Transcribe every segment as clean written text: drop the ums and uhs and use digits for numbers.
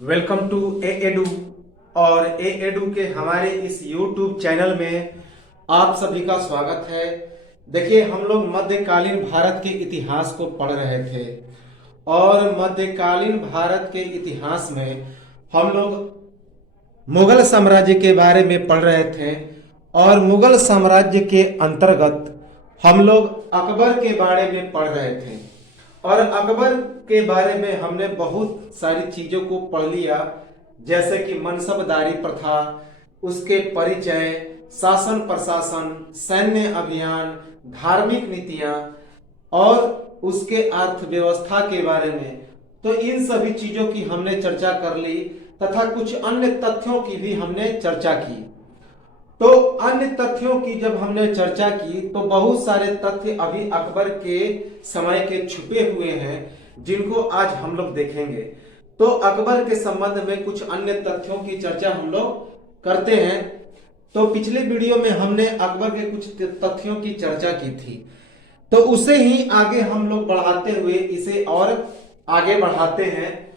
Welcome to A edu. और ए edu के हमारे इस यूट्यूब चैनल में आप सभी का स्वागत है। देखिए, हम लोग मध्यकालीन भारत के इतिहास को पढ़ रहे थे और मध्यकालीन भारत के इतिहास में हम लोग मुगल साम्राज्य के बारे में पढ़ रहे थे और मुगल साम्राज्य के अंतर्गत हम लोग अकबर के बारे में पढ़ रहे थे। और अकबर के बारे में हमने बहुत सारी चीजों को पढ़ लिया, जैसे कि मनसबदारी प्रथा, उसके परिचय, शासन प्रशासन, सैन्य अभियान, धार्मिक नीतियां और उसके अर्थव्यवस्था के बारे में। तो इन सभी चीजों की हमने चर्चा कर ली तथा कुछ अन्य तथ्यों की भी हमने चर्चा की। तो अन्य तथ्यों की जब हमने चर्चा की तो बहुत सारे तथ्य अभी अकबर के समय के छुपे हुए हैं, जिनको आज हम लोग देखेंगे। तो अकबर के संबंध में कुछ अन्य तथ्यों की चर्चा हम लोग करते हैं। तो पिछले वीडियो में हमने अकबर के कुछ तथ्यों की चर्चा की थी, तो उसे ही आगे हम लोग बढ़ाते हुए इसे और आगे बढ़ाते हैं।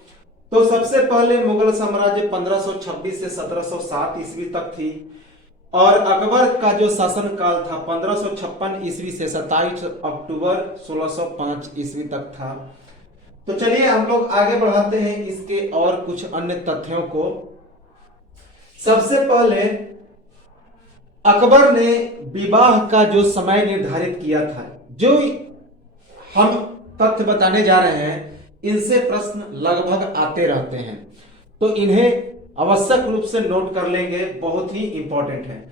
तो सबसे पहले मुगल साम्राज्य 1526 से 1707 ईस्वी तक थी और अकबर का जो शासन काल था 1556 ईस्वी से 27 अक्टूबर 1605 ईस्वी तक था। तो चलिए हम लोग आगे बढ़ाते हैं इसके और कुछ अन्य तथ्यों को। सबसे पहले अकबर ने विवाह का जो समय निर्धारित किया था, जो हम तथ्य बताने जा रहे हैं, इनसे प्रश्न लगभग आते रहते हैं, तो इन्हें आवश्यक रूप से नोट कर लेंगे, बहुत ही इंपॉर्टेंट है।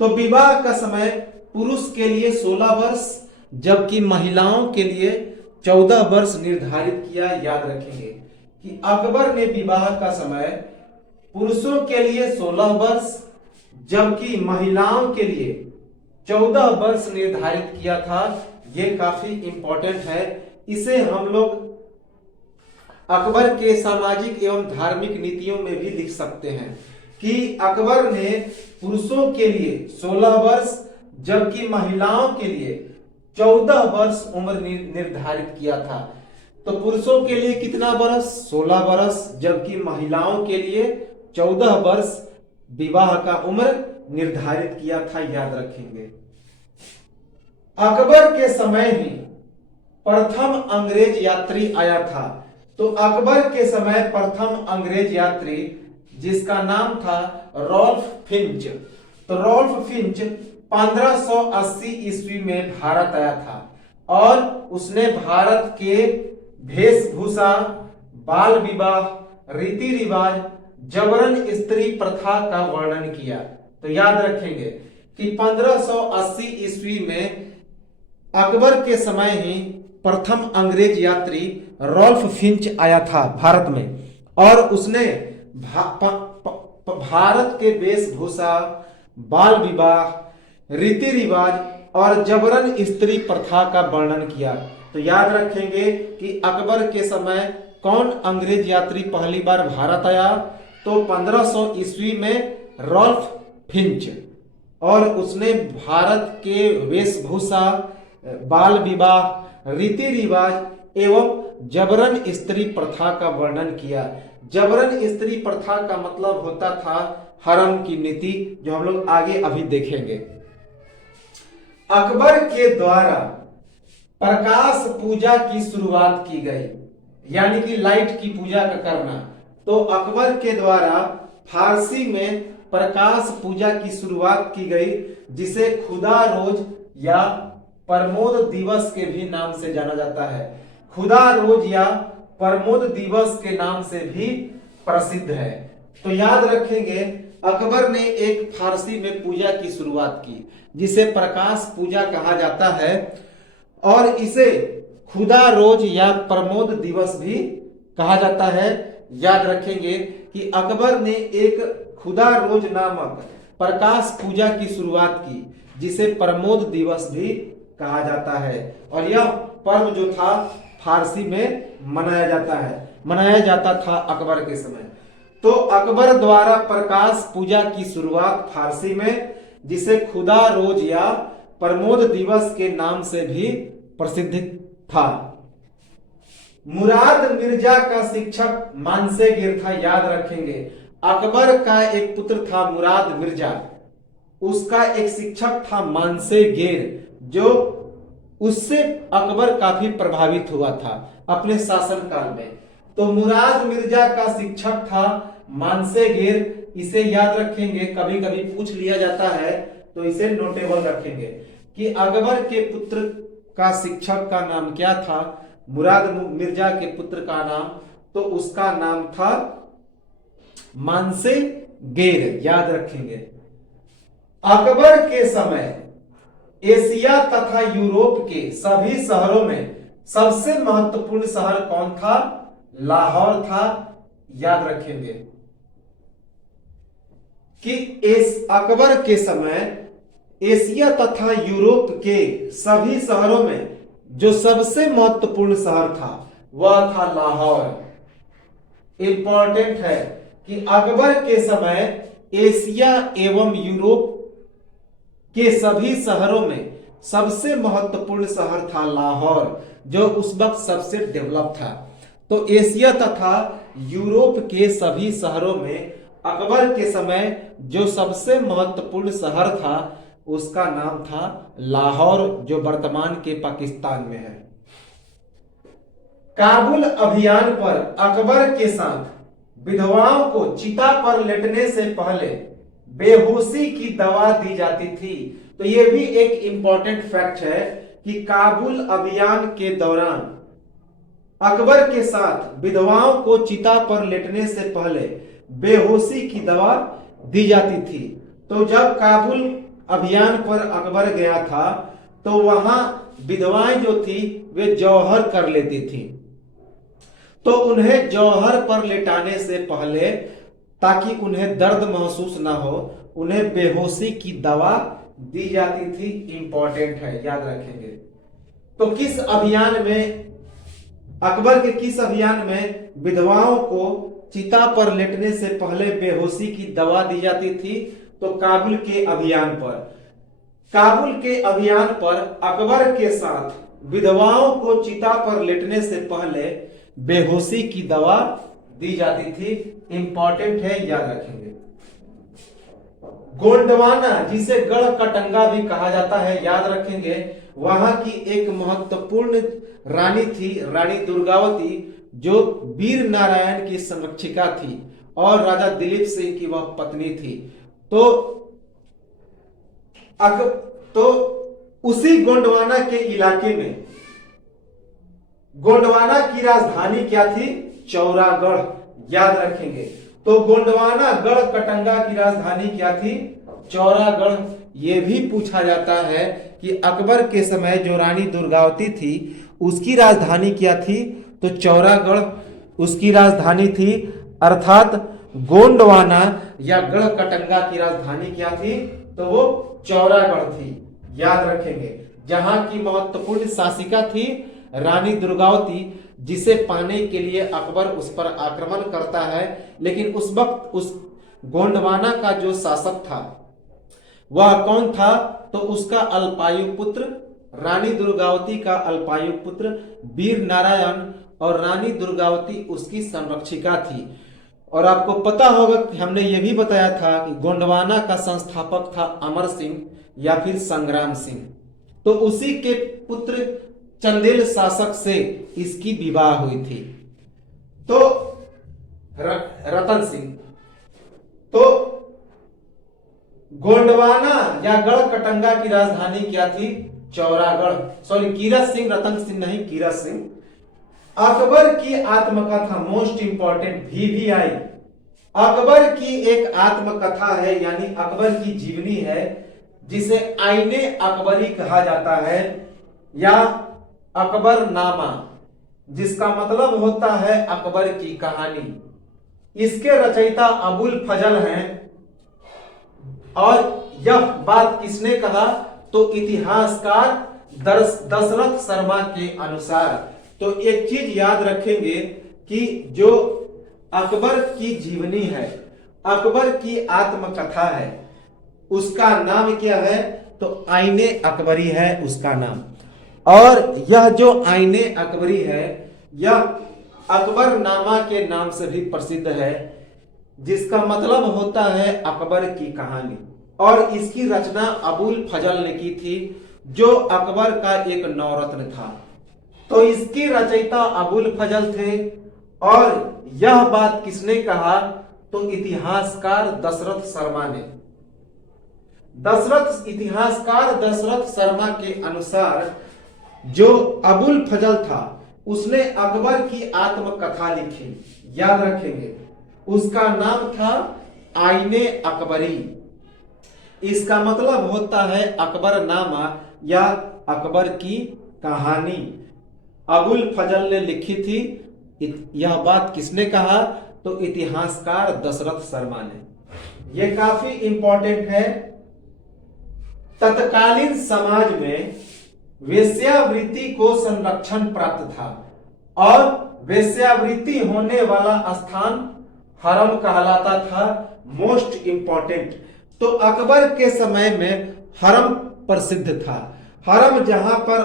तो विवाह का समय पुरुष के लिए 16 वर्ष जबकि महिलाओं के लिए 14 वर्ष निर्धारित किया। याद रखेंगे कि अकबर ने विवाह का समय पुरुषों के लिए 16 वर्ष जबकि महिलाओं के लिए 14 वर्ष निर्धारित किया था। यह काफी इंपॉर्टेंट है। इसे हम लोग अकबर के सामाजिक एवं धार्मिक नीतियों में भी लिख सकते हैं कि अकबर ने पुरुषों के लिए 16 वर्ष जबकि महिलाओं के लिए 14 वर्ष उम्र निर्धारित किया था। तो पुरुषों के लिए कितना वर्ष? 16 वर्ष, जबकि महिलाओं के लिए 14 वर्ष विवाह का उम्र निर्धारित किया था। याद रखेंगे। अकबर के समय ही प्रथम अंग्रेज यात्री आया था। तो अकबर के समय प्रथम अंग्रेज यात्री, जिसका नाम था रॉल्फ फिंच, तो रॉल्फ फिंच 1580 ईस्वी में भारत आया था और उसने भारत के वेशभूषा, बाल विवाह, रीति रिवाज, जबरन स्त्री प्रथा का वर्णन किया। तो याद रखेंगे कि 1580 ईस्वी में अकबर के समय ही प्रथम अंग्रेज यात्री रॉल्फ फिंच आया था भारत में और उसने भारत के वेशभूषा, बाल विवाह, रीति रिवाज और जबरन स्त्री प्रथा का वर्णन किया। तो याद रखेंगे कि अकबर के समय कौन अंग्रेज यात्री पहली बार भारत आया? तो 1500 ईस्वी में रॉल्फ फिंच, और उसने भारत के वेशभूषा, बाल विवाह, रीति रिवाज एवं जबरन स्त्री प्रथा का वर्णन किया। जबरन स्त्री प्रथा का मतलब होता था हरम की नीति, जो हम लोग आगे अभी देखेंगे। अकबर के द्वारा प्रकाश पूजा की शुरुआत की गई, यानी कि लाइट की पूजा का करना। तो अकबर के द्वारा फारसी में प्रकाश पूजा की शुरुआत की गई, जिसे खुदा रोज या प्रमोद दिवस के भी नाम से जाना जाता है। खुदा रोज या प्रमोद दिवस के नाम से भी प्रसिद्ध है। तो याद रखेंगे, अकबर ने एक फारसी में पूजा की शुरुआत की, जिसे प्रकाश पूजा कहा जाता है, और इसे खुदा रोज या प्रमोद दिवस भी कहा जाता है। याद रखेंगे कि अकबर ने एक खुदा रोज नामक प्रकाश पूजा की शुरुआत की, जिसे प्रमोद दिवस भी कहा जाता है, और यह पर्व जो था फारसी में मनाया जाता था अकबर के समय। तो अकबर द्वारा प्रकाश पूजा की शुरुआत फारसी में, जिसे खुदा रोज या प्रमोद दिवस के नाम से भी प्रसिद्ध था। मुराद मिर्जा का शिक्षक मानसेगीर था, याद रखेंगे। अकबर का एक पुत्र था मुराद मिर्जा, उसका एक शिक्षक था मानसेगीर, जो उससे अकबर काफी प्रभावित हुआ था अपने शासन काल में। तो मुराद मिर्जा का शिक्षक था मानसेगीर, इसे याद रखेंगे, कभी कभी पूछ लिया जाता है तो इसे नोटेबल रखेंगे कि अकबर के पुत्र का शिक्षक का नाम क्या था। मुराद मिर्जा के पुत्र का नाम, तो उसका नाम था मानसेगीर, याद रखेंगे। अकबर के समय एशिया तथा यूरोप के सभी शहरों में सबसे महत्वपूर्ण शहर कौन था? लाहौर था, याद रखेंगे कि अकबर के समय एशिया तथा यूरोप के सभी शहरों में जो सबसे महत्वपूर्ण शहर था वह था लाहौर। इंपॉर्टेंट है कि अकबर के समय एशिया एवं यूरोप के सभी शहरों में सबसे महत्वपूर्ण शहर था लाहौर, जो उस वक्त सबसे डेवलप था। तो एशिया तथा यूरोप के सभी शहरों में अकबर के समय जो सबसे महत्वपूर्ण शहर था उसका नाम था लाहौर, जो वर्तमान के पाकिस्तान में है। काबुल अभियान पर अकबर के साथ विधवाओं को चिता पर लेटने से पहले बेहोशी की दवा दी जाती थी। तो यह भी एक इंपॉर्टेंट फैक्ट है कि काबुल अभियान के दौरान अकबर के साथ विधवाओं को चिता पर लेटने से पहले बेहोशी की दवा दी जाती थी। तो जब काबुल अभियान पर अकबर गया था तो वहां विधवाएं जो थी वे जौहर कर लेती थी, तो उन्हें जौहर पर लेटाने से पहले, ताकि उन्हें दर्द महसूस ना हो, उन्हें बेहोशी की दवा दी जाती थी। इंपॉर्टेंट है, याद रखेंगे। तो किस अभियान में, अकबर के किस अभियान में विधवाओं को चिता पर लेटने से पहले बेहोशी की दवा दी जाती थी? तो काबुल के अभियान पर। काबुल के अभियान पर अकबर के साथ विधवाओं को चिता पर लेटने से पहले बेहोशी की दवा दी जाती थी। इंपॉर्टेंट है, याद रखेंगे। गोंडवाना, जिसे गढ़ कटंगा भी कहा जाता है, याद रखेंगे, वहां की एक महत्वपूर्ण रानी थी, रानी दुर्गावती, जो वीर नारायण की संरक्षिका थी और राजा दिलीप सिंह की वह पत्नी थी। तो उसी गोंडवाना के इलाके में, गोंडवाना की राजधानी क्या थी? चौरागढ़, याद रखेंगे। तो गोंडवाना गढ़ कटंगा की राजधानी क्या थी? चौरागढ़। यह भी पूछा जाता है कि अकबर के समय जो रानी दुर्गावती थी उसकी राजधानी क्या थी? तो चौरागढ़ उसकी राजधानी थी, अर्थात गोंडवाना या गढ़ कटंगा की राजधानी क्या थी? तो वो चौरागढ़ थी, याद रखेंगे। जहां की महत्वपूर्ण शासिका थी रानी दुर्गावती, जिसे पाने के लिए अकबर उस पर आक्रमण करता है, लेकिन उस वक्त उस गोंडवाना का जो शासक था वह कौन था? तो उसका अल्पायु पुत्र, रानी दुर्गावती का अल्पायु पुत्र वीर नारायण, और रानी दुर्गावती उसकी संरक्षिका थी। और आपको पता होगा कि हमने ये भी बताया था कि गोंडवाना का संस्थापक था अमर सिंह या फिर संग्राम सिंह। तो उसी के पुत्र चंदेल शासक से इसकी विवाह हुई थी, तो रतन सिंह। तो गोंडवाना या गढ़ कटंगा की राजधानी क्या थी? चौरागढ़। सॉरी, कीरत सिंह, रतन सिंह नहीं, कीरत सिंह। अकबर की आत्मकथा, मोस्ट इंपॉर्टेंट, VVI। अकबर की एक आत्मकथा है, यानी अकबर की जीवनी है, जिसे आईने अकबरी कहा जाता है या अकबर नामा, जिसका मतलब होता है अकबर की कहानी। इसके रचयिता अबुल फजल हैं। और यह बात किसने कहा? तो इतिहासकार दशरथ शर्मा के अनुसार। तो एक चीज याद रखेंगे कि जो अकबर की जीवनी है, अकबर की आत्मकथा है, उसका नाम क्या है? तो आईने अकबरी है उसका नाम। और यह जो आईने अकबरी है यह अकबरनामा के नाम से भी प्रसिद्ध है, जिसका मतलब होता है अकबर की कहानी। और इसकी रचना अबुल फजल ने की थी, जो अकबर का एक नौरत्न था। तो इसकी रचयिता अबुल फजल थे। और यह बात किसने कहा? तो इतिहासकार दशरथ शर्मा ने। इतिहासकार दशरथ शर्मा के अनुसार जो अबुल फजल था उसने अकबर की आत्मकथा लिखी, याद रखेंगे। उसका नाम था आईने अकबरी। इसका मतलब होता है अकबरनामा या अकबर की कहानी। अबुल फजल ने लिखी थी। यह बात किसने कहा? तो इतिहासकार दशरथ शर्मा ने। यह काफी इंपॉर्टेंट है। तत्कालीन समाज में वेश्यावृत्ति को संरक्षण प्राप्त था और वेश्यावृत्ति होने वाला स्थान हरम कहलाता था। मोस्ट इंपॉर्टेंट, तो अकबर के समय में हरम प्रसिद्ध था। हरम जहां पर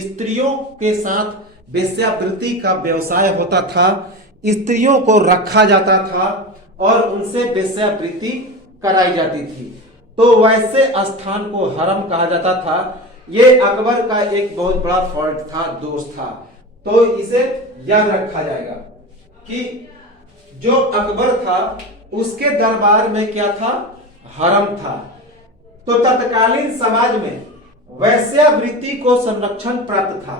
स्त्रियों के साथ वेश्यावृत्ति का व्यवसाय होता था, स्त्रियों को रखा जाता था और उनसे वेश्यावृत्ति कराई जाती थी, तो वैसे स्थान को हरम कहा जाता था। ये अकबर का एक बहुत बड़ा फॉल्ट था, दोष था। तो इसे याद रखा जाएगा कि जो अकबर था उसके दरबार में क्या था? हरम था। तो तत्कालीन समाज में वेश्यावृत्ति को संरक्षण प्राप्त था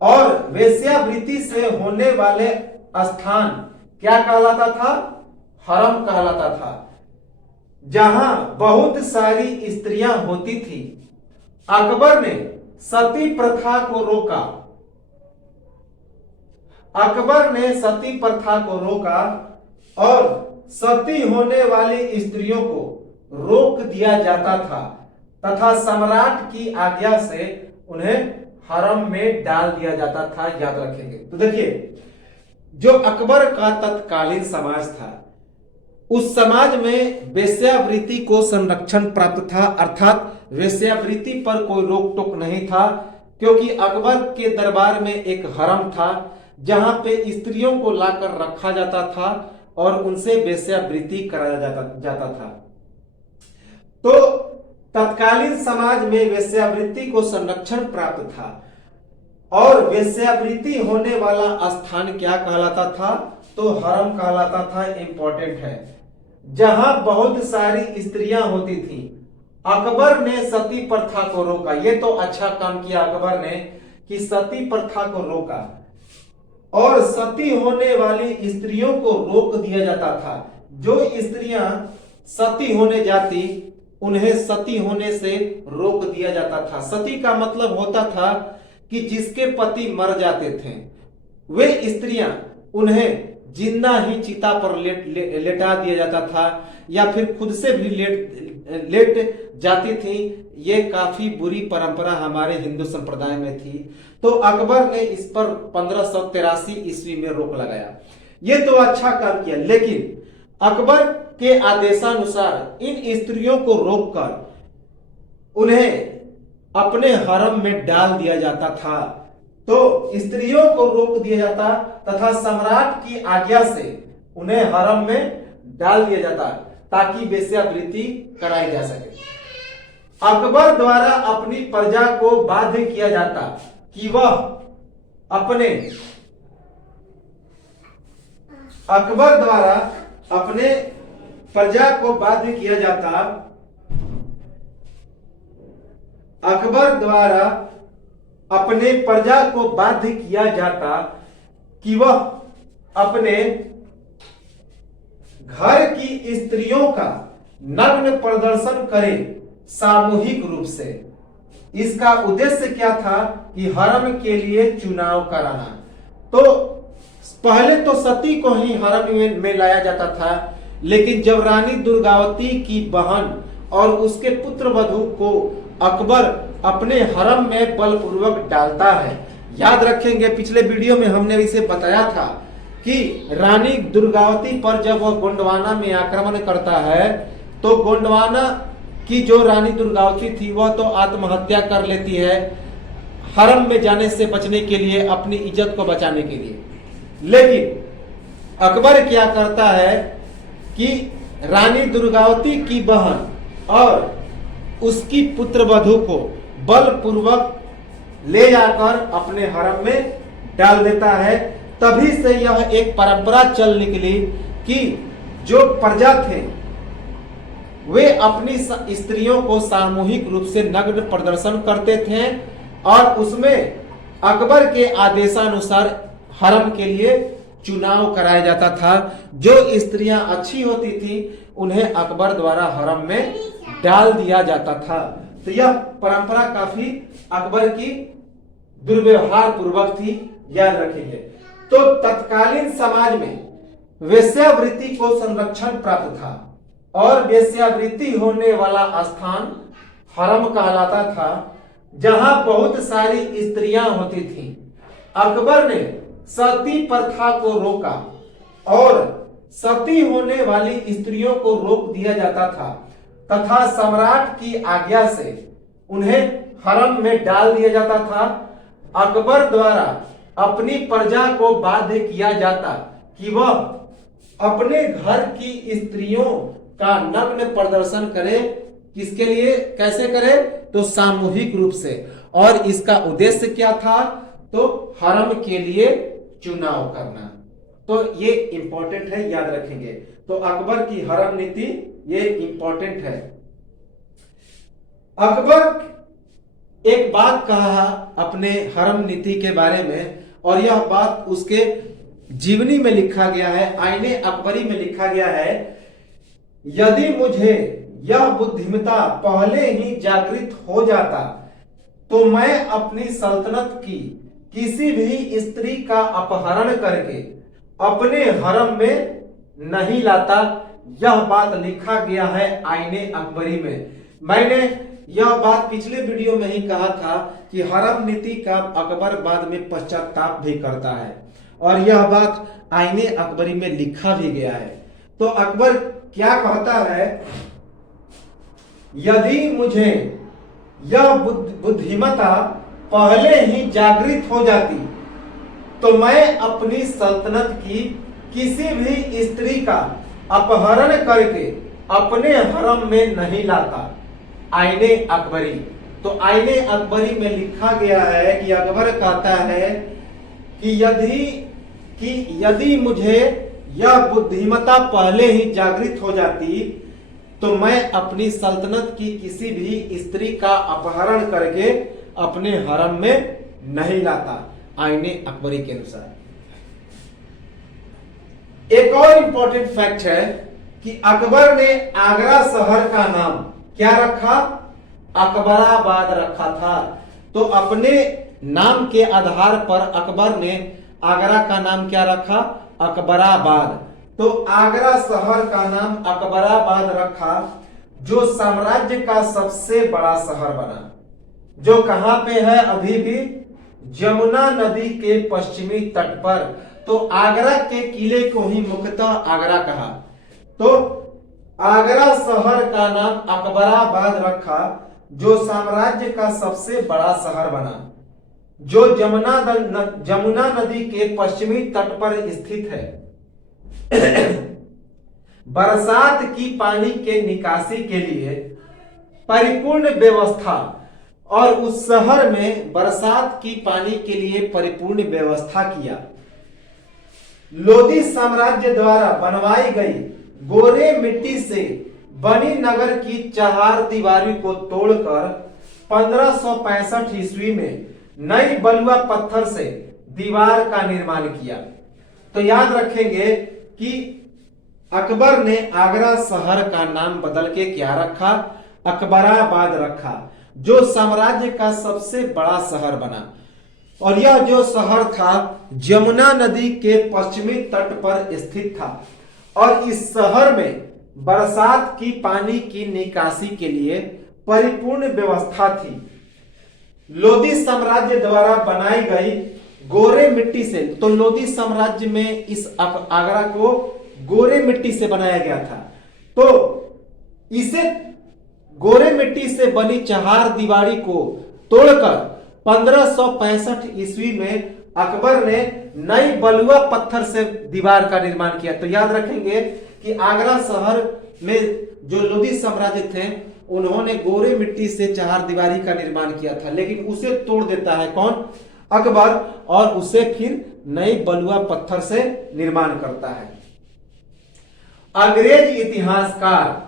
और वेश्यावृत्ति से होने वाले स्थान क्या कहलाता था? हरम कहलाता था, जहां बहुत सारी स्त्रियां होती थी। अकबर ने सती प्रथा को रोका। अकबर ने सती प्रथा को रोका और सती होने वाली स्त्रियों को रोक दिया जाता था तथा सम्राट की आज्ञा से उन्हें हरम में डाल दिया जाता था, याद रखेंगे। तो देखिए, जो अकबर का तत्कालीन समाज था, उस समाज में वेश्यावृत्ति को संरक्षण प्राप्त था, अर्थात वेश्यावृत्ति पर कोई रोक टोक नहीं था, क्योंकि अकबर के दरबार में एक हरम था जहां पे स्त्रियों को लाकर रखा जाता था और उनसे वेश्यावृत्ति कराया जाता था। तो तत्कालीन समाज में वेश्यावृत्ति को संरक्षण प्राप्त था और वेश्यावृत्ति होने वाला स्थान क्या कहलाता था? तो हरम कहलाता था। इंपॉर्टेंट है, जहां बहुत सारी स्त्रियां होती थी। अकबर ने सती प्रथा को रोका। ये तो अच्छा काम किया अकबर ने कि सती प्रथा को रोका और सती होने वाली स्त्रियों को रोक दिया जाता था। जो स्त्रियां सती होने जाती उन्हें सती होने से रोक दिया जाता था। सती का मतलब होता था कि जिसके पति मर जाते थे वे स्त्रियां, उन्हें जिंदा ही चिता पर लेटा दिया जाता था या फिर खुद से भी लेट जाती थी। ये काफी बुरी परंपरा हमारे हिंदू संप्रदाय में थी। तो अकबर ने इस पर 1583 ईस्वी में रोक लगाया। ये तो अच्छा काम किया, लेकिन अकबर के आदेशानुसार इन स्त्रियों को रोककर उन्हें अपने हरम में डाल दिया जाता था। तो स्त्रियों को रोक दिया जाता तथा सम्राट की आज्ञा से उन्हें हरम में डाल दिया जाता ताकि वेश्यावृत्ति कराई जा सके। अकबर द्वारा अपनी प्रजा को बाध्य किया जाता कि वह अपने अकबर द्वारा अपने प्रजा को बाध्य किया जाता। अकबर द्वारा अपने प्रजा को बाध्य किया जाता कि वह अपने घर की स्त्रियों का नग्न प्रदर्शन करे सामूहिक रूप से। इसका उद्देश्य क्या था कि हरम के लिए चुनाव कराना। तो पहले तो सती को ही हरम में लाया जाता था, लेकिन जब रानी दुर्गावती की बहन और उसके पुत्र वधू को अकबर अपने हरम में बलपूर्वक डालता है, याद रखेंगे पिछले वीडियो में हमने इसे बताया था कि रानी दुर्गावती पर जब वह गोंडवाना में आक्रमण करता है तो गोंडवाना की जो रानी दुर्गावती थी वह तो आत्महत्या कर लेती है। हरम में जाने से बचने के लिए, अपनी इज्जत को बचाने के लिए। लेकिन अकबर क्या करता है कि रानी दुर्गावती की बहन और उसकी पुत्रवधू को बलपूर्वक ले जाकर अपने हरम में डाल देता है। तभी से यह एक परंपरा चल निकली कि जो प्रजा थे वे अपनी स्त्रियों को सामूहिक रूप से नग्न प्रदर्शन करते थे और उसमें अकबर के आदेशानुसार हरम के लिए चुनाव कराया जाता था। जो स्त्रियां अच्छी होती थी उन्हें अकबर द्वारा हरम में डाल दिया जाता था। तो यह परंपरा काफी अकबर की दुर्व्यवहार पूर्वक थी, याद रखेंगे। तो तत्कालीन समाज में वेश्यावृत्ति को संरक्षण प्राप्त था और वेश्यावृत्ति होने वाला स्थान हरम कहलाता था, जहां बहुत सारी स्त्रियां होती थीं। अकबर ने सती प्रथा को रोका और सती होने वाली स्त्रियों को रोक दिया जाता था तथा सम्राट की आज्ञा से उन्हें हरम में डाल दिया जाता था। अकबर द्वारा अपनी प्रजा को बाध्य किया जाता कि वह अपने घर की स्त्रियों का नग्न प्रदर्शन करे। किसके लिए, कैसे करे? तो सामूहिक रूप से। और इसका उद्देश्य क्या था? तो हरम के लिए चुनाव करना। तो ये इंपॉर्टेंट है, याद रखेंगे। तो अकबर की हरम नीति ये इंपॉर्टेंट है। अकबर एक बात कहा अपने हरम नीति के बारे में और यह बात उसके जीवनी में लिखा गया है, आईने अकबरी में लिखा गया है। यदि मुझे यह बुद्धिमता पहले ही जागृत हो जाता तो मैं अपनी सल्तनत की किसी भी स्त्री का अपहरण करके अपने हरम में नहीं लाता। यह बात लिखा गया है आईने अकबरी में। मैंने यह बात पिछले वीडियो में ही कहा था कि हरम नीति का अकबर बाद में पश्चाताप भी करता है और यह बात आईने अकबरी में लिखा भी गया है। तो अकबर क्या कहता है? यदि मुझे यह बुद्धिमता पहले ही जागृत हो जाती तो मैं अपनी सल्तनत की किसी भी स्त्री का अपहरण करके अपने हरम में नहीं लाता। आईने अकबरी। तो आईने अकबरी में लिखा गया है कि अकबर कहता है कि यदि मुझे यह बुद्धिमता पहले ही जागृत हो जाती तो मैं अपनी सल्तनत की किसी भी स्त्री का अपहरण करके अपने हरम में नहीं लाता। आईने अकबरी के अनुसार। एक और इंपॉर्टेंट फैक्ट है कि अकबर ने आगरा शहर का नाम क्या रखा? अकबराबाद रखा था। तो अपने नाम के आधार पर अकबर ने आगरा का नाम क्या रखा? अकबराबाद। तो आगरा शहर का नाम अकबराबाद रखा, जो साम्राज्य का सबसे बड़ा शहर बना, जो कहां पे है? अभी भी जमुना नदी के पश्चिमी तट पर। तो आगरा के किले को ही मुख्यतः आगरा कहा। तो आगरा शहर का नाम अकबराबाद रखा, जो साम्राज्य का सबसे बड़ा शहर बना, जो जमुना नदी के पश्चिमी तट पर स्थित है। बरसात की पानी के निकासी के लिए परिपूर्ण व्यवस्था, और उस शहर में बरसात की पानी के लिए परिपूर्ण व्यवस्था किया। लोदी साम्राज्य द्वारा बनवाई गई गोरे मिट्टी से बनी नगर की चार दीवारी को तोड़कर 1565 ईस्वी में नई बलुआ पत्थर से दीवार का निर्माण किया। तो याद रखेंगे कि अकबर ने आगरा शहर का नाम बदल के क्या रखा? अकबराबाद रखा, जो साम्राज्य का सबसे बड़ा शहर बना। और यह जो शहर था जमुना नदी के पश्चिमी तट पर स्थित था और इस शहर में बरसात की पानी की निकासी के लिए परिपूर्ण व्यवस्था थी। लोदी साम्राज्य द्वारा बनाई गई गोरे मिट्टी से, तो लोदी साम्राज्य में इस आगरा को गोरे मिट्टी से बनाया गया था। तो इसे गोरे मिट्टी से बनी चार दीवारी को तोड़कर 1565 ईस्वी में अकबर ने नई बलुआ पत्थर से दीवार का निर्माण किया। तो याद रखेंगे कि आगरा शहर में जो लोधी साम्राज्य थे उन्होंने गोरे मिट्टी से चार दीवारी का निर्माण किया था, लेकिन उसे तोड़ देता है कौन? अकबर, और उसे फिर नई बलुआ पत्थर से निर्माण करता है। अंग्रेज इतिहासकार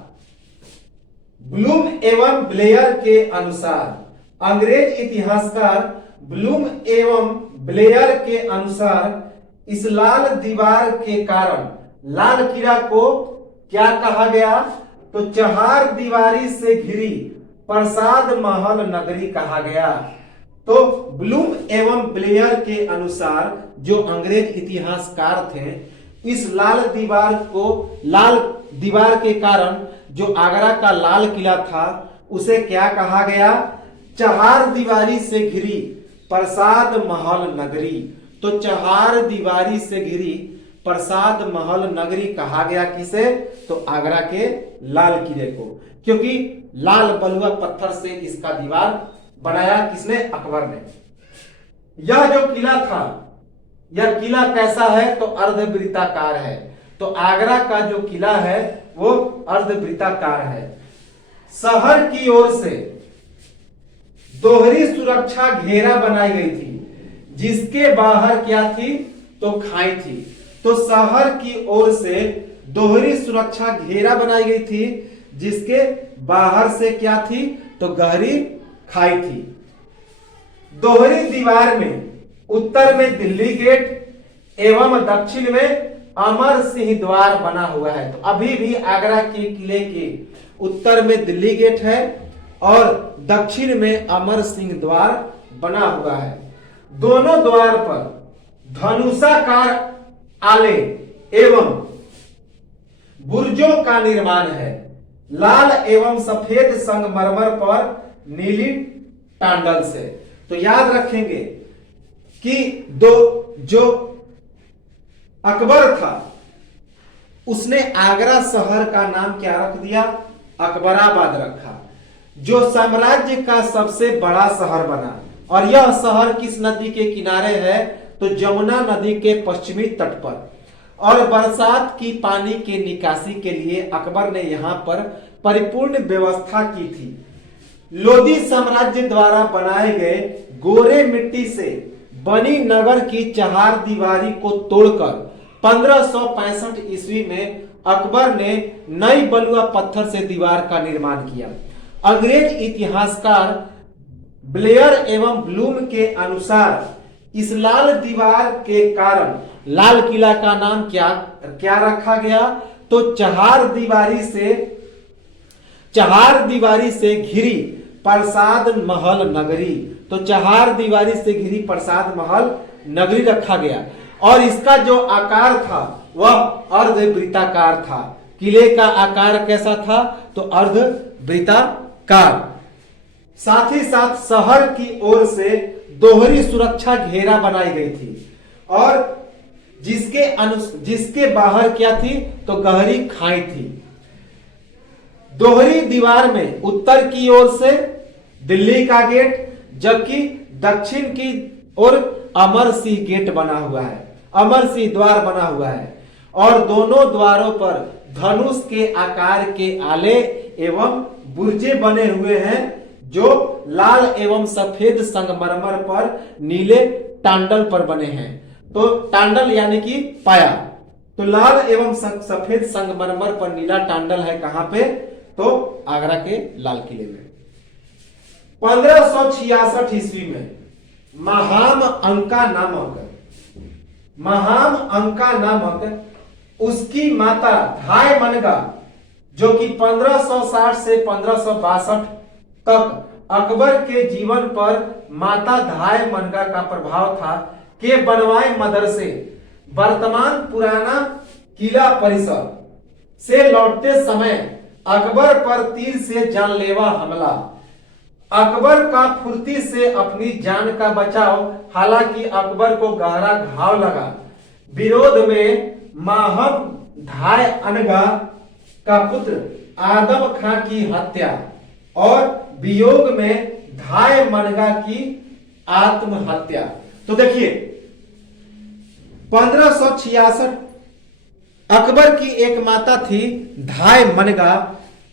ब्लूम एवं ब्लेयर के अनुसार, अंग्रेज इतिहासकार ब्लूम एवं ब्लेयर के अनुसार इस लाल दीवार के कारण लाल किला को क्या कहा गया? तो चहार दीवारी से घिरी प्रसाद महल नगरी कहा गया। तो ब्लूम एवं ब्लेयर के अनुसार जो अंग्रेज इतिहासकार थे, इस लाल दीवार के कारण जो आगरा का लाल किला था उसे क्या कहा गया? चहार दीवारी से घिरी प्रसाद महल नगरी। तो चहार दीवारी से घिरी प्रसाद महल नगरी कहा गया किसे? तो आगरा के लाल किले को, क्योंकि लाल बलुआ पत्थर से इसका दीवार बनाया किसने? अकबर ने। यह जो किला था, यह किला कैसा है? तो अर्धवृत्ताकार है। तो आगरा का जो किला है वो अर्धवृत्ताकार है। शहर की ओर से दोहरी सुरक्षा घेरा बनाई गई थी, जिसके बाहर क्या थी? तो खाई थी। तो शहर की ओर से दोहरी सुरक्षा घेरा बनाई गई थी, जिसके बाहर से क्या थी? तो गहरी खाई थी। दोहरी दीवार में उत्तर में दिल्ली गेट एवं दक्षिण में अमर सिंह द्वार बना हुआ है। तो अभी भी आगरा के किले के उत्तर में दिल्ली गेट है और दक्षिण में अमर सिंह द्वार बना हुआ है। दोनों द्वार पर धनुषाकार आले एवं बुर्जों का निर्माण है। लाल एवं सफेद संगमरमर पर नीली टांडल से। तो याद रखेंगे कि जो अकबर था उसने आगरा शहर का नाम क्या रख दिया? अकबराबाद रखा, जो साम्राज्य का सबसे बड़ा शहर बना। और यह शहर किस नदी के किनारे है? तो जमुना नदी के पश्चिमी तट पर। और बरसात की पानी के निकासी के लिए अकबर ने यहां पर परिपूर्ण व्यवस्था की थी। लोधी साम्राज्य द्वारा बनाए गए गोरे मिट्टी से बनी नगर की चहार दीवारी को तोड़कर 1565 ईस्वी में अकबर ने नई बलुआ पत्थर से दीवार का निर्माण किया। अंग्रेज इतिहासकार ब्लेयर एवं ब्लूम के अनुसार इस लाल दीवार के कारण लाल किला का नाम क्या रखा गया? तो चहार दीवारी से घिरी प्रसाद महल नगरी। तो चहार दीवारी से घिरी प्रसाद महल नगरी रखा गया। और इसका जो आकार था वह अर्धवृत्ताकार था। किले का आकार कैसा था? तो अर्धवृत्ताकार। साथ ही साथ शहर की ओर से दोहरी सुरक्षा घेरा बनाई गई थी और जिसके बाहर क्या थी? तो गहरी खाई थी। दोहरी दीवार में उत्तर की ओर से दिल्ली का गेट, जबकि दक्षिण की ओर अमर सिंह गेट बना हुआ है, अमर सिंह द्वार बना हुआ है। और दोनों द्वारों पर धनुष के आकार के आले एवं बुर्जे बने हुए हैं, जो लाल एवं सफेद संगमरमर पर नीले टांडल पर बने हैं। तो टांडल यानी कि पाया। तो लाल एवं सफेद संगमरमर पर नीला टांडल है कहां पे? तो आगरा के लाल किले में। 1566 ईस्वी में महाम अंका नामक उसकी माता धाय मनगा, जो कि 1560 से 1562 तक अकबर के जीवन पर माता धाय मनगा का प्रभाव था, के बनवाए मदरसे वर्तमान पुराना किला परिसर से लौटते समय अकबर पर तीर से जानलेवा हमला। अकबर का फुर्ती से अपनी जान का बचाव, हालांकि अकबर को गहरा घाव लगा। विरोध में माहम धाय अनगा का पुत्र आदम खां की हत्या और वियोग में धाय मनगा की आत्महत्या। तो देखिए 1566 अकबर की एक माता थी धाय मनगा।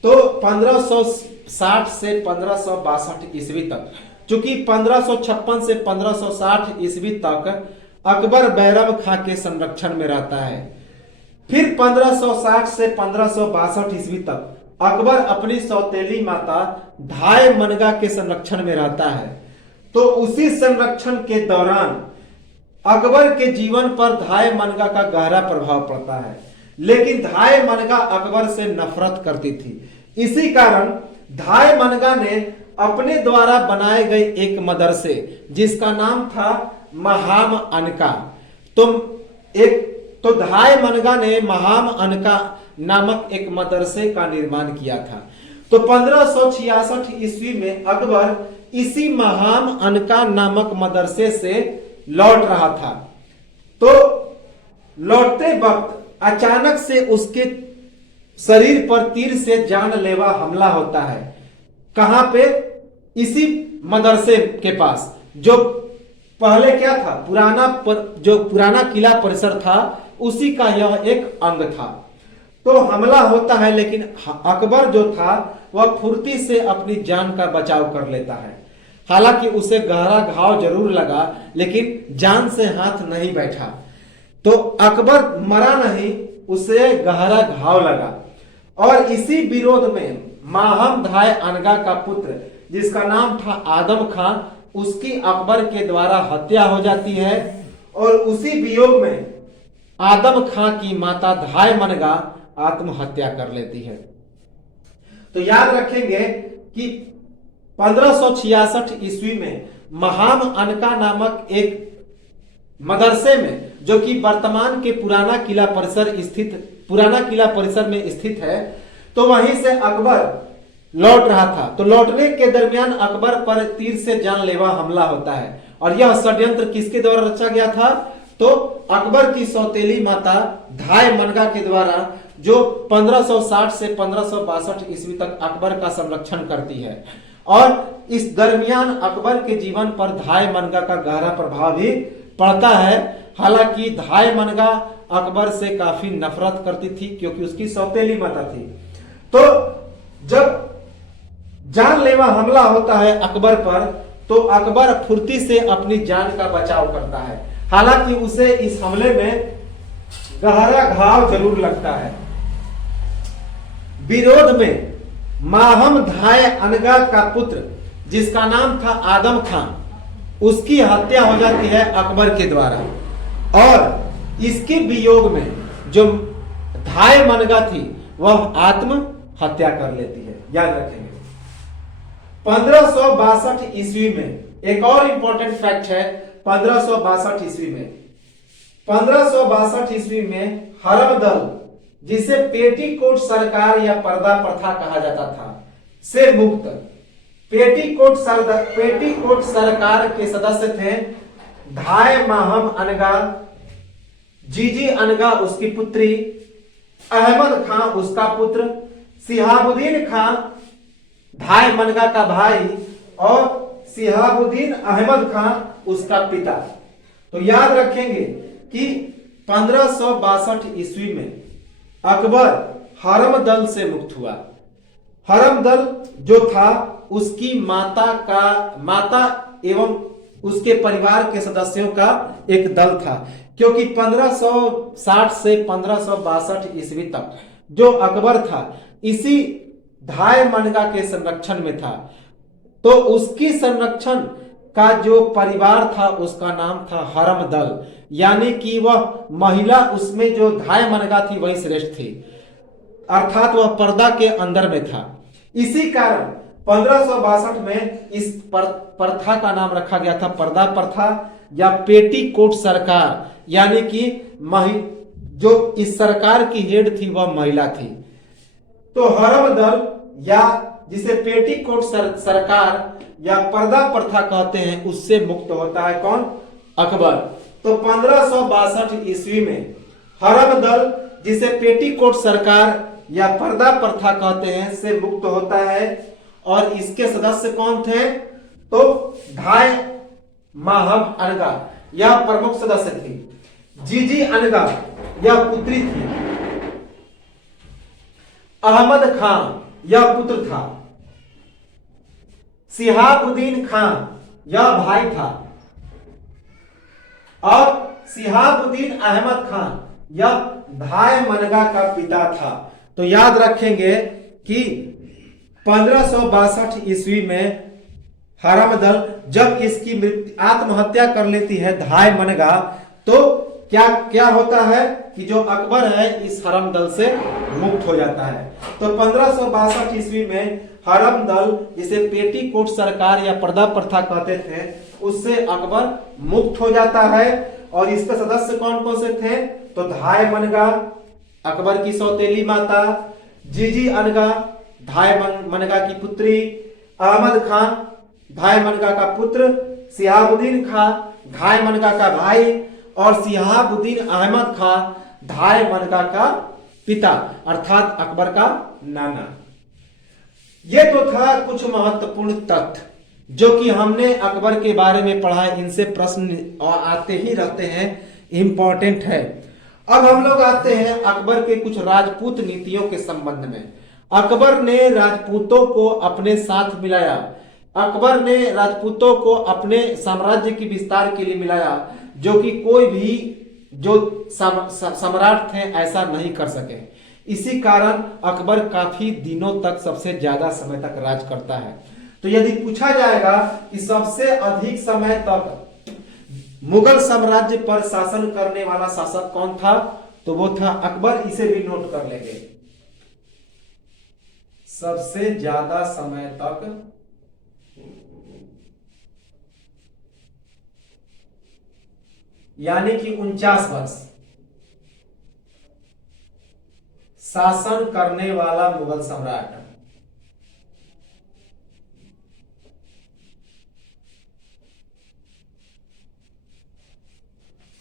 तो 1560 से 1562 ईस्वी तक, चूंकि 1556 से 1560 ईस्वी तक अकबर बैरम खां के संरक्षण में रहता है। फिर 1560 से 1562 ईस्वी तक अकबर अपनी सौतेली माता धाय मनगा के संरक्षण में रहता है। तो उसी संरक्षण के दौरान अकबर के जीवन पर धाय मनगा का गहरा प्रभाव पड़ता है, लेकिन धाय मनगा अकबर से नफरत करती थी। इसी कारण धाय मनगा ने अपने द्वारा बनाए गए एक मदरसे जिसका नाम था महाम अनका, तो धाय मनगा ने महाम अनका नामक एक मदरसे का निर्माण किया था। तो 1566 ईस्वी में अकबर इसी महाम अनका नामक मदरसे से लौट रहा था। तो लौटते वक्त अचानक से उसके शरीर पर तीर से जानलेवा हमला होता है। कहां पे? इसी मदरसे के पास, जो पहले क्या था, जो पुराना किला परिसर था उसी का यह एक अंग था। तो हमला होता है, लेकिन अकबर जो था वह फुर्ती से अपनी जान का बचाव कर लेता है। हालांकि उसे गहरा घाव जरूर लगा, लेकिन जान से हाथ नहीं बैठा। तो अकबर मरा नहीं, उसे गहरा घाव लगा। और इसी विरोध में माहम धाय अनगा का पुत्र जिसका नाम था आदम खां, उसकी अकबर के द्वारा हत्या हो जाती है। और उसी वियोग में आदम खां की माता धाय मनगा आत्महत्या कर लेती है। तो याद रखेंगे कि 1566 ईस्वी में महाम अनका नामक एक मदरसे में, जो कि वर्तमान के पुराना किला परिसर में स्थित है, तो वहीं से अकबर लौट रहा था। तो लौटने के दरमियान अकबर पर तीर से जानलेवा हमला होता है। और यह षड्यंत्र किसके द्वारा रचा गया था? तो अकबर की सौतेली माता धाय मनगा के द्वारा, जो 1560 से 1562 ईस्वी तक अकबर का संरक्षण करती है। और इस दरमियान अकबर के जीवन पर धाय मनगा का गहरा प्रभाव भी पड़ता है। हालांकि धाय मनगा अकबर से काफी नफरत करती थी, क्योंकि उसकी सौतेली माता थी। तो जब जानलेवा हमला होता है अकबर पर, तो अकबर फुर्ती से अपनी जान का बचाव करता है। हालांकि उसे इस हमले में गहरा घाव जरूर लगता है। विरोध में माहम धाय अनगा का पुत्र जिसका नाम था आदम खां, उसकी हत्या हो जाती है अकबर के द्वारा। और इसके वियोग में जो धाय मनगा थी वह आत्महत्या कर लेती है। याद रखेंगे 1562 ईस्वी में एक और इंपॉर्टेंट फैक्ट है। 1562 ईस्वी में हरम दल, जिसे पेटीकोट सरकार या पर्दा प्रथा कहा जाता था, से मुक्त पेटीकोट सरकार के सदस्य थे धाय माहम अनगा, जीजी अनगा उसकी पुत्री, अहमद खां उसका पुत्र, सिहाबुद्दीन खां धाय मनगा का भाई, और सिहाबुद्दीन अहमद खां उसका पिता। तो याद रखेंगे कि 1562 ईस्वी में अकबर हरम दल से मुक्त हुआ। हरम दल जो था उसकी माता एवं उसके परिवार के सदस्यों का एक दल था, क्योंकि 1560 से 1562 ईस्वी तक जो अकबर था इसी धाय मनगा के संरक्षण में था। तो उसकी संरक्षण का जो परिवार था उसका नाम था हरम दल, यानी कि वह महिला उसमें जो धाय मनगा थी वही श्रेष्ठ थी, अर्थात वह पर्दा के अंदर में था। इसी कारण 1562 में इस प्रथा का नाम रखा गया था पर्दा प्रथा या पेटीकोट सरकार, यानी कि जो इस सरकार की हेड थी वह महिला थी। तो हरम दल या जिसे पेटीकोट सरकार या पर्दा प्रथा कहते हैं उससे मुक्त होता है कौन? अकबर। तो 1562 ईस्वी में हरम दल जिसे पेटीकोट सरकार या पर्दा प्रथा कहते हैं से मुक्त होता है। और इसके सदस्य कौन थे? तो धाय माहब अनगा यह प्रमुख सदस्य थी। जीजी अनगा यह पुत्री थी। अहमद खान यह पुत्र था। सिहाबुद्दीन खान यह भाई था। और सिहाबुद्दीन अहमद खान यह धाय मनगा का पिता था। तो याद रखेंगे कि 1562 ईस्वी में हरमदल जब इसकी आत्महत्या कर लेती है धाय मनगा, तो क्या क्या होता है कि जो अकबर है इस हरमदल से मुक्त हो जाता है। तो 1562 ईस्वी में हरमदल, जिसे पेटीकोट सरकार या पर्दा प्रथा कहते थे, उससे अकबर मुक्त हो जाता है। और इसके सदस्य कौन कौन से थे? तो धाय मनगा अकबर की सौतेली माता, जीजी अनगा धाय मनगा की पुत्री, अहमद खान धाय मनगा का पुत्र, सिहाबुद्दीन खान धाय मनगा का भाई और सिहाबुद्दीन अहमद खान धाय मनगा का पिता अर्थात अकबर का नाना। ये तो था कुछ महत्वपूर्ण तथ्य जो कि हमने अकबर के बारे में पढ़ा है। इनसे प्रश्न आते ही रहते हैं, इंपॉर्टेंट है। अब हम लोग आते हैं अकबर के कुछ राजपूत नीतियों के संबंध में। अकबर ने राजपूतों को अपने साथ मिलाया। अकबर ने राजपूतों को अपने साम्राज्य की विस्तार के लिए मिलाया, जो कि कोई भी जो सम्राट थे ऐसा नहीं कर सके। इसी कारण अकबर काफी दिनों तक, सबसे ज्यादा समय तक राज करता है। तो यदि पूछा जाएगा कि सबसे अधिक समय तक मुगल साम्राज्य पर शासन करने वाला शासक कौन था, तो वो था अकबर। इसे भी नोट कर लेंगे। सबसे ज्यादा समय तक यानी कि 49 वर्ष शासन करने वाला मुगल सम्राट।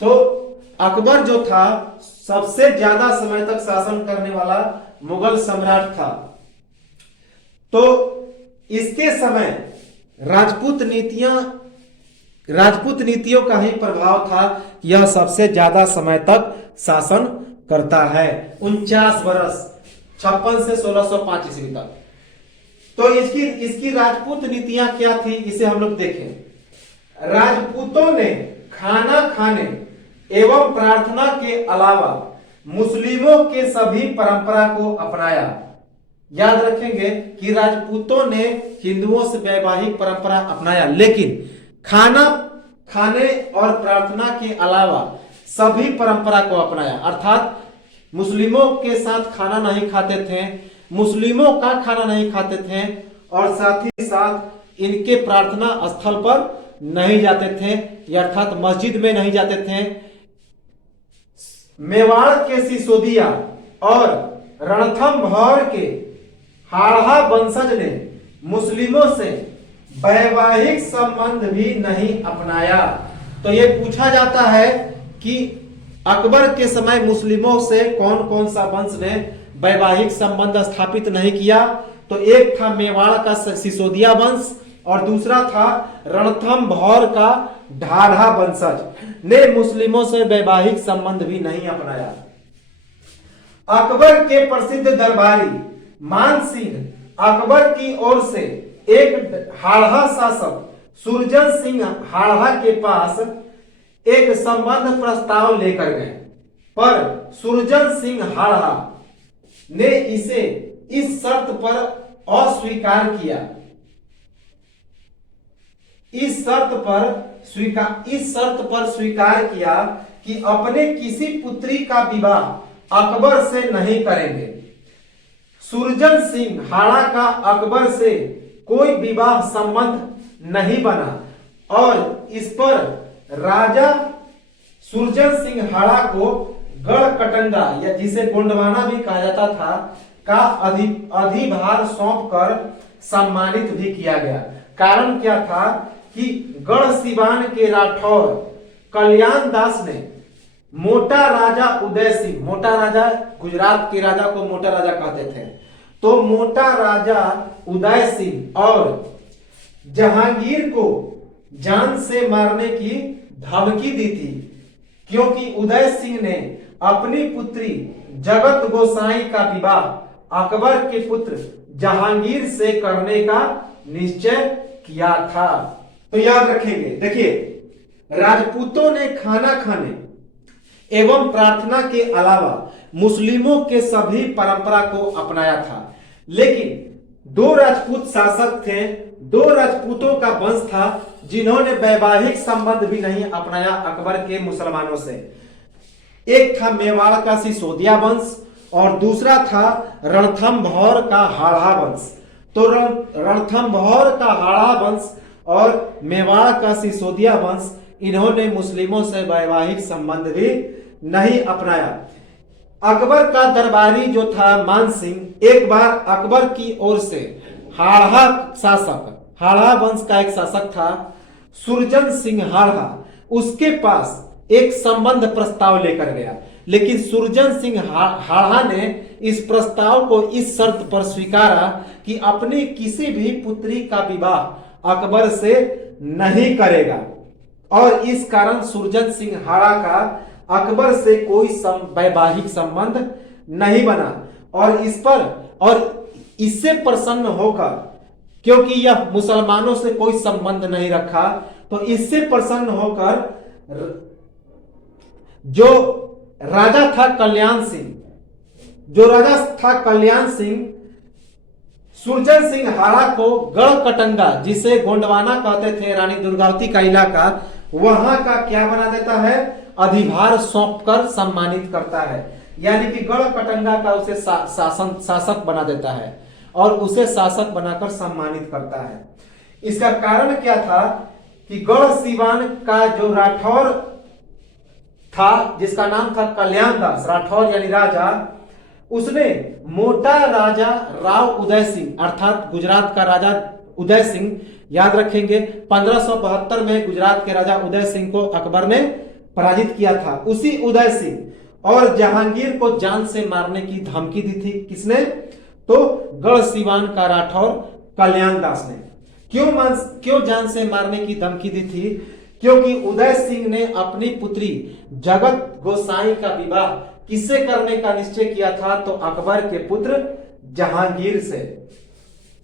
तो अकबर जो था सबसे ज्यादा समय तक शासन करने वाला मुगल सम्राट था। तो इसके समय राजपूत नीतियों का ही प्रभाव था। यह सबसे ज्यादा समय तक शासन करता है, 49 वर्ष, 56 से 1605 ईस्वी तक। तो इसकी राजपूत नीतियां क्या थी, इसे हम लोग देखें। राजपूतों ने खाना खाने एवं प्रार्थना के अलावा मुस्लिमों के सभी परंपरा को अपनाया। याद रखेंगे कि राजपूतों ने हिंदुओं से वैवाहिक परंपरा अपनाया, लेकिन खाना खाने और प्रार्थना के अलावा सभी परंपरा को अपनाया। अर्थात मुस्लिमों के साथ खाना नहीं खाते थे, मुस्लिमों का खाना नहीं खाते थे, और साथ ही साथ इनके प्रार्थना स्थल पर नहीं जाते थे, अर्थात मस्जिद में नहीं जाते थे। मेवाड़ के सिसोदिया और रणथंभौर के हाड़ा वंशज ने मुस्लिमों से वैवाहिक संबंध भी नहीं अपनाया। तो ये पूछा जाता है कि अकबर के समय मुस्लिमों से कौन कौन सा वंश ने वैवाहिक संबंध स्थापित नहीं किया। तो एक था मेवाड़ का सिसोदिया वंश और दूसरा था रणथंभौर का ढाढ़ा वंशज ने मुस्लिमों से वैवाहिक संबंध भी नहीं अपनाया। अकबर के प्रसिद्ध दरबारी मान सिंह अकबर की ओर से एक हाड़ा शासक सुरजन सिंह हाड़ा के पास एक संबंध प्रस्ताव लेकर गए, पर सुरजन सिंह हाड़ा ने इसे इस शर्त पर अस्वीकार किया। इस शर्त पर स्वीकार किया कि अपने किसी पुत्री का विवाह अकबर से नहीं करेंगे। सुरजन सिंह हाड़ा का अकबर से कोई विवाह संबंध नहीं बना और इस पर राजा सुरजन सिंह हाड़ा को गढ़कटंगा या जिसे गोंडवाना भी कहा जाता था का अधिभार सौंपकर सम्मानित भी किया गया। कारण क्या था कि गढ़ सिवान के राठौर कल्याण दास ने मोटा राजा उदय सिंह, मोटा राजा गुजरात के राजा को मोटा राजा कहते थे, तो मोटा राजा उदय सिंह और जहांगीर को जान से मारने की धमकी दी थी, क्योंकि उदय सिंह ने अपनी पुत्री जगत गोसाई का विवाह अकबर के पुत्र जहांगीर से करने का निश्चय किया था। तो याद रखेंगे, देखिए, राजपूतों ने खाना खाने एवं प्रार्थना के अलावा मुस्लिमों के सभी परंपरा को अपनाया था, लेकिन दो राजपूत शासक थे, दो राजपूतों का वंश था जिन्होंने वैवाहिक संबंध भी नहीं अपनाया अकबर के मुसलमानों से। एक था मेवाड़ का सिसोदिया वंश और दूसरा था रणथंभौर का हाड़ा वंश। तो रणथंभौर का हाड़ा वंश और मेवाड़ का सिसोदिया वंश, इन्होंने मुस्लिमों से वैवाहिक संबंध भी नहीं अपनाया। अकबर का दरबारी जो था मान सिंह, एक बार अकबर की ओर से हाड़ा वंश का एक शासक था सुरजन सिंह हाड़ा, उसके पास एक संबंध प्रस्ताव लेकर गया, लेकिन सुरजन सिंह हाड़ा ने इस प्रस्ताव को इस शर्त पर स्वीकारा कि अपनी किसी भी पुत्री का विवाह अकबर से नहीं करेगा, और इस कारण सुरजन सिंह हाड़ा का अकबर से कोई वैवाहिक संबंध नहीं बना। और इससे प्रसन्न होकर, क्योंकि यह मुसलमानों से कोई संबंध नहीं रखा, तो इससे प्रसन्न होकर जो राजा था कल्याण सिंह सुरजन सिंह हाड़ा को गढ़कटंगा, जिसे गोंडवाना कहते थे, रानी दुर्गावती का इलाका, वहां का क्या बना देता है, अधिभार सौंपकर सम्मानित करता है। यानी कि गढ़कटंगा का उसे शासक बना देता है और उसे शासक बनाकर सम्मानित करता है। इसका कारण क्या था कि गढ़ सिवान का जो राठौर था, जिसका नाम था कल्याण दास राठौर यानी राजा, उसने मोटा राजा राव उदय सिंह, अर्थात गुजरात का राजा उदय सिंह, याद रखेंगे 1572 में गुजरात के राजा उदय सिंह को अकबर ने पराजित किया था। उसी उदय सिंह और जहांगीर को जान से मारने की धमकी दी थी। किसने? तो गढ़ सिवान का राठौर कल्याण दास ने। क्यों जान से मारने की धमकी दी थी? क्योंकि उदय सिंह ने अपनी पुत्री जगत गोसाई का विवाह किससे करने का निश्चय किया था? तो अकबर के पुत्र जहांगीर से।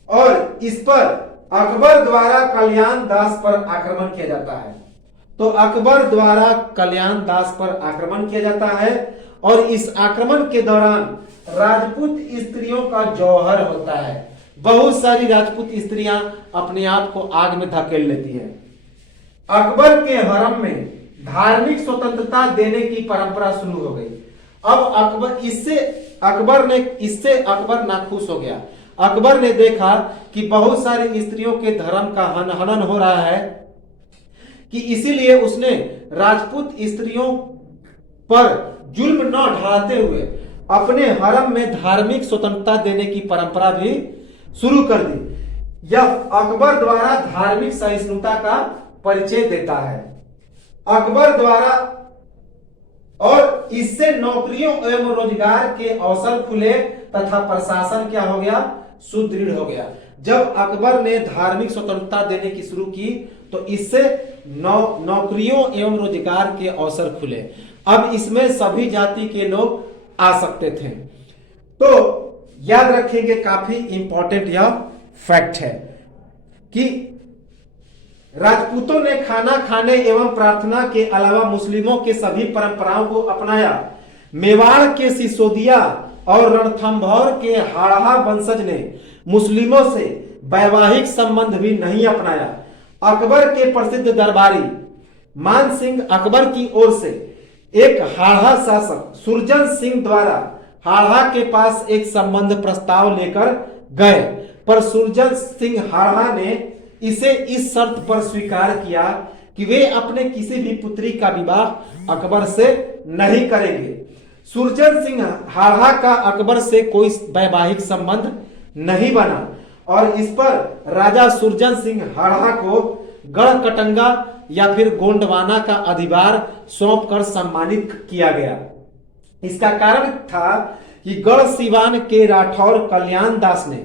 और इस पर अकबर द्वारा कल्याण दास पर आक्रमण किया जाता है। तो अकबर द्वारा कल्याण दास पर आक्रमण किया जाता है और इस आक्रमण के दौरान राजपूत स्त्रियों का जौहर होता है। बहुत सारी राजपूत स्त्रियां अपने आप को आग में धकेल लेती है। अकबर के हरम में धार्मिक स्वतंत्रता देने की परंपरा शुरू हो गई। अब इससे अकबर नाखुश हो गया। अकबर ने देखा कि बहुत सारी स्त्रियों के धर्म का हनन हो रहा है, कि इसीलिए उसने राजपूत स्त्रियों पर जुल्म न ढाते हुए अपने हरम में धार्मिक स्वतंत्रता देने की परंपरा भी शुरू कर दी। यह अकबर द्वारा धार्मिक सहिष्णुता का परिचय देता है। अकबर द्वारा, और इससे नौकरियों एवं रोजगार के अवसर खुले तथा प्रशासन क्या हो गया? सुदृढ़ हो गया। जब अकबर ने धार्मिक स्वतंत्रता देने की शुरू की तो इससे नौकरियों एवं रोजगार के अवसर खुले। अब इसमें सभी जाति के लोग आ सकते थे। तो याद रखेंगे, काफी इंपॉर्टेंट यह फैक्ट है कि राजपूतों ने खाना खाने एवं प्रार्थना के अलावा मुस्लिमों के सभी परंपराओं को अपनाया। मेवाड़ के सिसोदिया और रणथंभौर के हाड़ा वंशज ने मुस्लिमों से वैवाहिक संबंध भी नहीं अपनाया। अकबर के प्रसिद्ध दरबारी मान सिंह अकबर की ओर से एक हाड़ा शासक सुरजन सिंह द्वारा हाड़ा के पास एक संबंध प्रस्ताव लेकर गए, पर सुरजन सिंह हाड़ा ने इसे इस शर्त पर स्वीकार किया कि वे अपने किसी भी पुत्री का विवाह अकबर से नहीं करेंगे। सुरजन सिंह हाड़ा का अकबर से कोई वैवाहिक संबंध नहीं बना और इस पर राजा सुरजन सिंह हाड़ा को गढ़कटंगा या फिर गोंडवाना का अधिभार सौंपकर सम्मानित किया गया। इसका कारण था कि गढ़ सिवान के राठौर कल्याण दास ने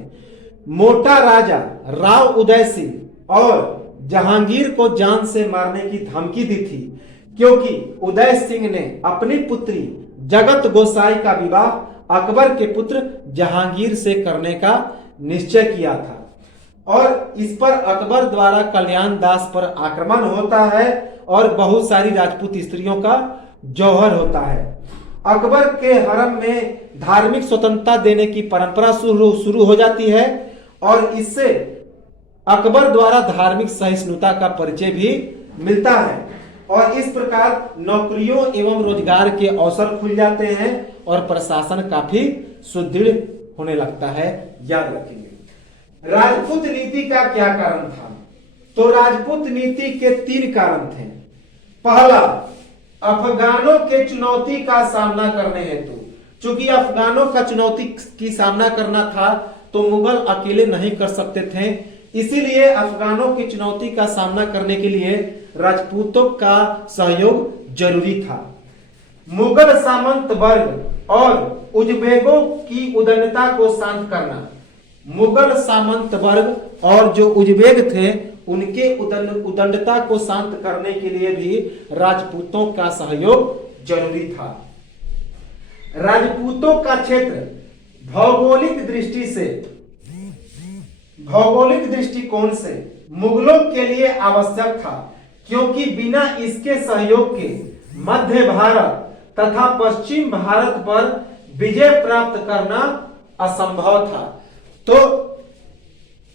मोटा राजा राव उदय सिंह और जहांगीर को जान से मारने की धमकी दी थी, क्योंकि उदय सिंह ने अपनी पुत्री जगत गोसाई का विवाह अकबर के पुत्र जहांगीर से करने का निश्चय किया था और इस पर अकबर द्वारा कल्याण दास पर आक्रमण होता है और बहुत सारी राजपूत स्त्रियों का जौहर होता है। अकबर के हरम में धार्मिक स्वतंत्रता देने की परंपरा शुरू हो जाती है और इससे अकबर द्वारा धार्मिक सहिष्णुता का परिचय भी मिलता है और इस प्रकार नौकरियों एवं रोजगार के अवसर खुल जाते हैं और प्रशासन काफी सुदृढ़ होने लगता है। याद रखेंगे। राजपूत नीति का क्या कारण था? तो राजपूत नीति के 3 कारण थे। पहला, अफगानों के चुनौती का सामना करने हेतु, चूंकि अफगानों का चुनौती की सामना करना था तो मुगल अकेले नहीं कर सकते थे, इसीलिए अफगानों की चुनौती का सामना करने के लिए राजपूतों का सहयोग जरूरी था। मुगल सामंत वर्ग और उजबेगों की उदंडता को शांत करना, मुगल सामंत वर्ग और जो उजबेग थे उनके उदंडता को शांत करने के लिए भी राजपूतों का सहयोग जरूरी था। राजपूतों का क्षेत्र भौगोलिक दृष्टिकोण से मुगलों के लिए आवश्यक था, क्योंकि बिना इसके सहयोग के मध्य भारत तथा पश्चिम भारत पर विजय प्राप्त करना असंभव था। तो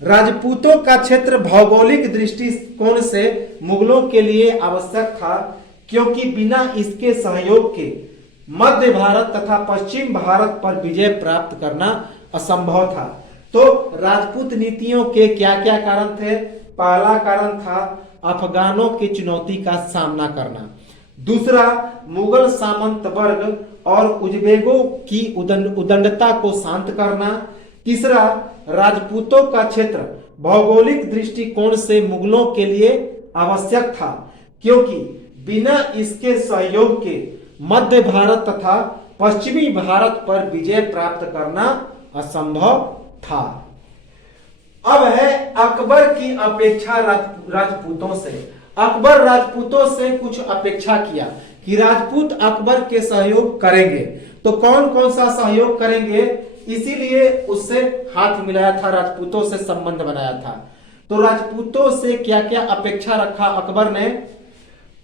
राजपूतों का क्षेत्र भौगोलिक दृष्टिकोण से मुगलों के लिए आवश्यक था, क्योंकि बिना इसके सहयोग के मध्य भारत तथा पश्चिम भारत पर विजय प्राप्त करना असंभव था। तो राजपूत नीतियों के क्या क्या कारण थे? पहला कारण था अफगानों की चुनौती का सामना करना, दूसरा मुगल सामंत वर्ग और उजबेगों की उदंडता को शांत करना, तीसरा राजपूतों का क्षेत्र भौगोलिक दृष्टिकोण से मुगलों के लिए आवश्यक था, क्योंकि बिना इसके सहयोग के मध्य भारत तथा पश्चिमी भारत पर विजय प्राप्त करना असंभव था। अब है अकबर की अपेक्षा राजपूतों से। अकबर राजपूतों से कुछ अपेक्षा किया कि राजपूत अकबर के सहयोग करेंगे, तो कौन कौन सा सहयोग करेंगे, इसीलिए उससे हाथ मिलाया था, राजपूतों से संबंध बनाया था। तो राजपूतों से क्या क्या अपेक्षा रखा अकबर ने?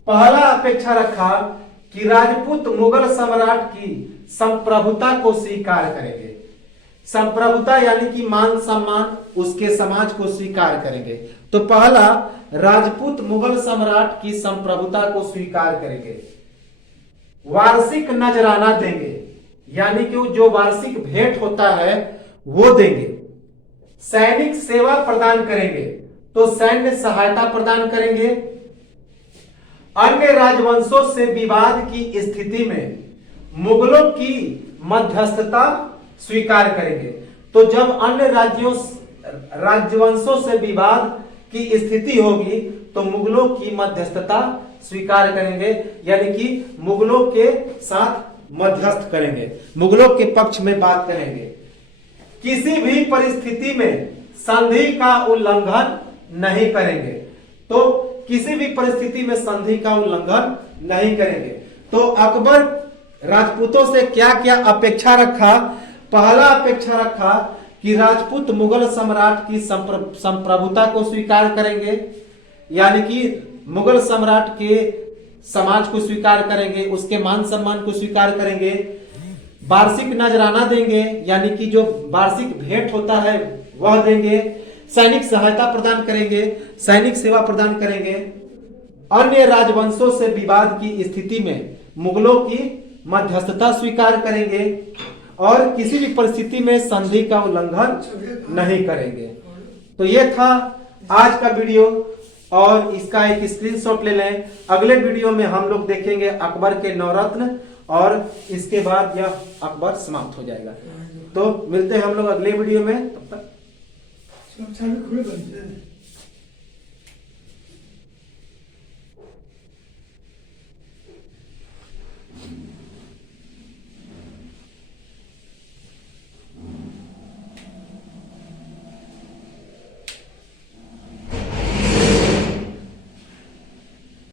पहला अपेक्षा रखा कि राजपूत मुगल सम्राट की संप्रभुता को स्वीकार करेंगे। संप्रभुता यानी कि मान सम्मान, उसके समाज को स्वीकार करेंगे। तो पहला, राजपूत मुगल सम्राट की संप्रभुता को स्वीकार करेंगे। वार्षिक नजराना देंगे, यानी कि जो वार्षिक भेंट होता है वो देंगे। सैनिक सेवा प्रदान करेंगे, तो सैन्य सहायता प्रदान करेंगे। अन्य राजवंशों से विवाद की स्थिति में मुगलों की मध्यस्थता स्वीकार करेंगे। तो जब अन्य राजवंशों से विवाद की स्थिति होगी तो मुगलों की मध्यस्थता स्वीकार करेंगे, यानी कि मुगलों के साथ मध्यस्थ करेंगे, मुगलों के पक्ष में बात करेंगे। किसी भी परिस्थिति में संधि का उल्लंघन नहीं करेंगे, तो किसी भी परिस्थिति में संधि का उल्लंघन नहीं करेंगे। तो अकबर राजपूतों से क्या क्या अपेक्षा रखा? पहला अपेक्षा रखा कि राजपूत मुगल सम्राट की संप्रभुता को स्वीकार करेंगे, यानी कि मुगल सम्राट के समाज को स्वीकार करेंगे, उसके मान सम्मान को स्वीकार करेंगे। वार्षिक नजराना देंगे, यानी कि जो वार्षिक भेंट होता है वह देंगे। सैनिक सहायता प्रदान करेंगे, सैनिक सेवा प्रदान करेंगे। अन्य राजवंशों से विवाद की स्थिति में मुगलों की मध्यस्थता स्वीकार करेंगे और किसी भी परिस्थिति में संधि का उल्लंघन नहीं करेंगे। तो यह था आज का वीडियो और इसका एक स्क्रीनशॉट ले लें। अगले वीडियो में हम लोग देखेंगे अकबर के नवरत्न और इसके बाद यह अकबर समाप्त हो जाएगा। तो मिलते हैं हम लोग अगले वीडियो में, तब तक